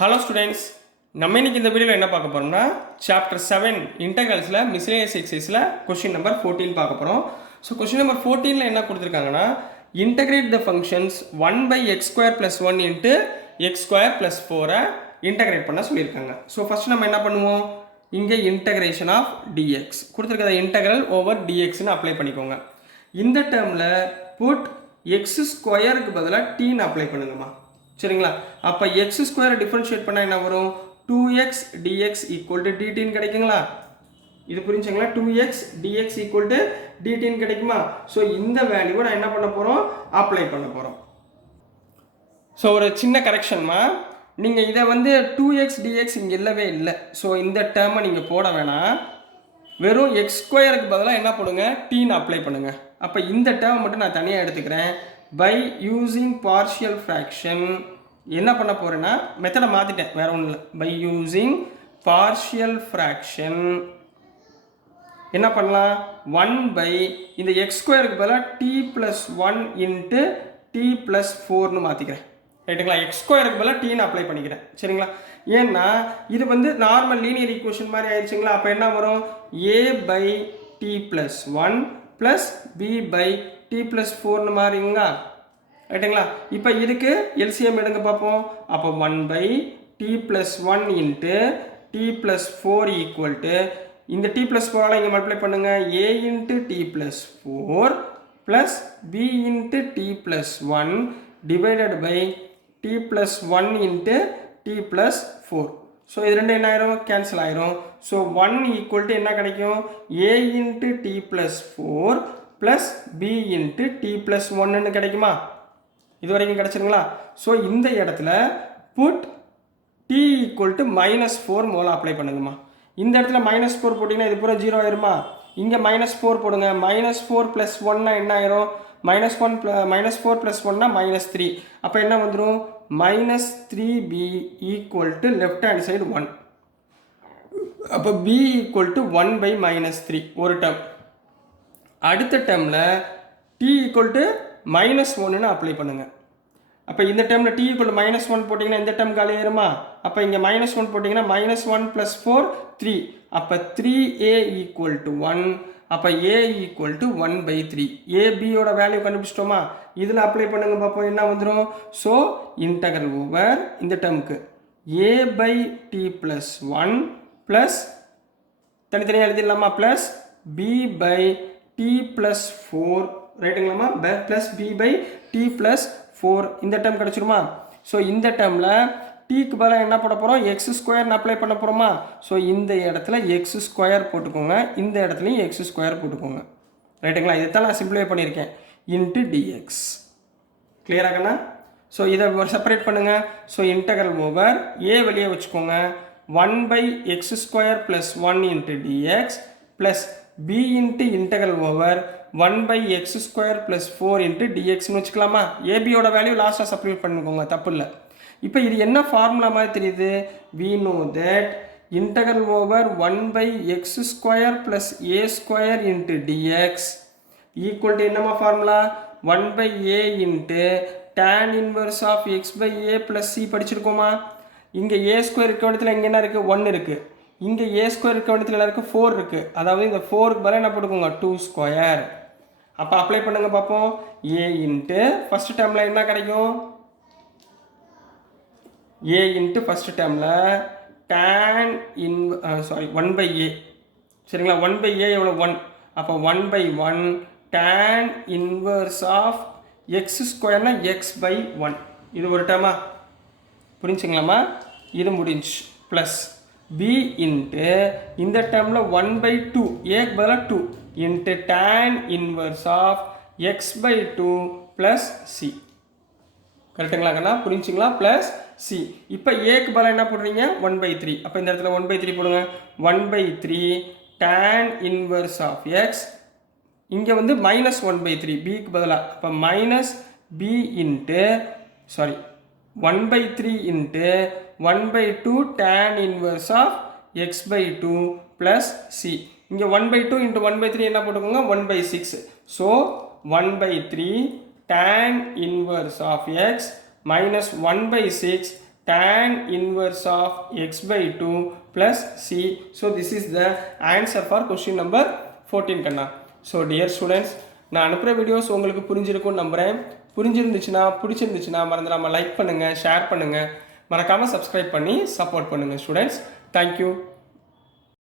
Hello students, நம்ம இன்னைக்கு இந்த வீடியோவில் என்ன பார்க்க போகிறோம்னா சாப்டர் 7 இன்டெகிரல்ஸில் மிஸ்லேனியஸ் எக்ஸசைஸில் கொஸ்டின் நம்பர் 14 பார்க்க போகிறோம். ஸோ கொஸ்டின் நம்பர் 14ல் என்ன கொடுத்துருக்காங்கன்னா integrate the functions 1/x² + 1 into x² + 4 integrate பண்ண சொல்லியிருக்காங்க. ஸோ ஃபஸ்ட் நம்ம என்ன பண்ணுவோம், இங்கே இன்டெகிரேஷன் ஆஃப் dx கொடுத்துருக்கத இன்டெகிரல் ஓவர் dxன்னு அப்ளை பண்ணிக்கோங்க. இந்த டேர்மில் புட் x² பதிலாக tன்னு அப்ளை பண்ணுங்கம்மா. சரிங்களா? அப்போ x² டிஃபரன்ஷியேட் பண்ணால் என்ன வரும், 2x dx ஈக்குவல் டு dtன்னு கிடைக்குங்களா? இது புரிஞ்சுங்களா? 2x dx ஈக்குவல் டு dtன்னு கிடைக்குமா? ஸோ இந்த வேல்யூவை நான் என்ன பண்ண போகிறோம், அப்ளை பண்ண போகிறோம். ஸோ ஒரு சின்ன கரெக்ஷன்மா, நீங்கள் இதை 2x dx இங்கே இல்லவே இல்லை. ஸோ இந்த டேர்மை நீங்கள் போட வேணாம், வெறும் x² பதிலாக என்ன போடுங்க, tன்னு அப்ளை பண்ணுங்கள். அப்போ இந்த டேர்மை மட்டும் நான் தனியாக எடுத்துக்கிறேன். பை யூஸிங் பார்ஷியல் ஃப்ராக்ஷன் என்ன பண்ண போகிறேன்னா, மெத்தடை மாற்றிட்டேன், வேறு ஒன்றும் இல்லை. பை யூஸிங் பார்ஷியல் ஃப்ராக்ஷன் என்ன பண்ணலாம், 1 இந்த x² பதிலாக t+1 இன்ட்டு t+4ன்னு மாற்றிக்கிறேன். ரைட்டுங்களா? x² பதிலாக tன்னு அப்ளை பண்ணிக்கிறேன். சரிங்களா? ஏன்னா இது நார்மல் லீனியர் ஈக்குவேஷன் மாதிரி ஆயிடுச்சுங்களா? அப்போ என்ன வரும், a/t+1 ப்ளஸ் b/t+4ன்னு மாறிங்களா? ரைட்டுங்களா? இப்போ இதுக்கு எல்சிஎம் எடுங்க பார்ப்போம். அப்போ 1/t+1 into t+4 equal to இந்த t+4 இங்கே மல்டிப்ளை பண்ணுங்க, a into t+4 plus b into t+1 divided by t+1 into t+4. So இது ரெண்டு என்ன ஆயிரும், கேன்சல் ஆயிரும். ஸோ 1 ஈக்குவல் டு என்ன கிடைக்கும், a into t+4 plus b into t+1ன்னு கிடைக்குமா? இது வரைக்கும் கிடச்சிருங்களா? ஸோ இந்த இடத்துல புட் t ஈக்குவல் டு -4 மூலம் அப்ளை பண்ணுங்கம்மா. இந்த இடத்துல -4 போட்டிங்கன்னா இது பூரா 0 ஆயிருமா? இங்கே -4 போடுங்க. -4 + 1 என்ன ஆயிரும், -4 + 1 -3. அப்போ என்ன வந்துடும், -3b equal to left hand side 1. அப்போ b ஈக்குவல் டு 1/-3 ஒரு டேர்ம். அடுத்த டேர்மில் t ஈக்குவல் டு -1ன்னு அப்ளை பண்ணுங்க. அப்போ இந்த டேர்மில் t ஈக்குவல் டு -1 போட்டிங்கன்னா இந்த டேர்ம் காலியாயிருமா? அப்போ இங்கே -1 போட்டிங்கன்னா -1 + 4 3. அப்போ 3a ஈக்குவல் டு 1. அப்போ a ஈக்குவல் டு 1/3. abயோட வேல்யூ கண்டுபிடிச்சிட்டோமா? இதில் அப்ளை பண்ணுங்க பார்ப்போம் என்ன வந்துடும். ஸோ இன்டகரல் ஓவர் இந்த டேர்முக்கு a/t+1 ப்ளஸ் தனித்தனியாக எழுதிடலாமா, ப்ளஸ் b/t+4 ரைட்டுங்களாமா, ப்ளஸ் b/t+4 இந்த டேர்ம் கிடச்சிருமா? ஸோ இந்த டேர்மில் டீக்கு பதிலாக என்ன பண்ண போகிறோம், x² அப்ளை பண்ண போகிறோமா? ஸோ இந்த இடத்துல x² போட்டுக்கோங்க, இந்த இடத்துலையும் x² போட்டுக்கோங்க. ரைட்டுங்களா? இதை தான் நான் சிம்பிளிஃபை பண்ணியிருக்கேன், இன்ட்டு dx. கிளியராகண்ணா? ஸோ இதை செப்பரேட் பண்ணுங்கள். ஸோ இன்டகரல் ஓவர் a வெளியே வச்சுக்கோங்க, 1/x² + 1 into dx plus b into integral over 1/x² + 4 into dxன்னு வச்சுக்கலாமா? ஏபியோட வேல்யூ லாஸ்ட்டாக செப்பரேட் பண்ணிக்கோங்க, தப்பு இல்லை. இப்போ இது என்ன ஃபார்முலா மாதிரி தெரியுது, we know that integral over 1/x² + a² into dx equal to என்னமா formula, 1/a into tan inverse of x/a + c படிச்சிருக்கோமா? இங்கே a² இருக்க வேண்டியத்தில் இங்கே என்ன இருக்குது, 1 இருக்குது. இங்கே a² இருக்க வேண்டியத்தில் என்ன இருக்குது, 4 இருக்குது. அதாவது இந்த 4க்கு பதிலாக என்ன போட்டுக்கோங்க, 2². அப்போ அப்ளை பண்ணுங்க பார்ப்போம். a இன்ட்டு ஃபஸ்ட் டேர்மில் என்ன கிடைக்கும், a இன்ட்டு ஃபஸ்ட் டேர்மில் tan 1/a. சரிங்களா? 1/a எவ்வளோ, 1. அப்போ 1/1 tan இன்வர்ஸ் ஆஃப் x²னா x/1. இது ஒரு டேர்மா புரிஞ்சுங்களாமா? இது முடிஞ்சு. ப்ளஸ் b இன்ட்டு இந்த டேர்மில் 1/2 ஏக்கு பதிலாக 2 into tan inverse of x/2 plus c. கரெக்டுங்களாங்கண்ணா? புரிஞ்சுங்களா? Plus c. இப்போ ஏக்கு பதிலாக என்ன போடுறீங்க, 1/3. அப்போ இந்த இடத்துல 1/3 போடுங்க, 1/3 tan இன்வர்ஸ் ஆஃப் x. இங்கே -1/3 bக்கு பதிலாக, அப்போ -b into 1/3 into 1/2 tan inverse of x/2 plus c. இங்கே 1/2 இன்ட்டு 1/3 என்ன போட்டுக்கோங்க, 1/6. So 1/3 tan inverse of x -1/6 tan inverse of x by 2 plus c. So this is the answer for question number 14 கண்ணா. So dear students, நான் அனுப்புகிற videos உங்களுக்கு புரிஞ்சிருக்கும்னு நம்புகிறேன். புரிஞ்சிருந்துச்சுன்னா பிடிச்சிருந்துச்சுன்னா மறந்துடாமல் லைக் பண்ணுங்கள், ஷேர் பண்ணுங்கள், மறக்காமல் சப்ஸ்கிரைப் பண்ணி சப்போர்ட் பண்ணுங்கள் ஸ்டூடெண்ட்ஸ். தேங்க்யூ.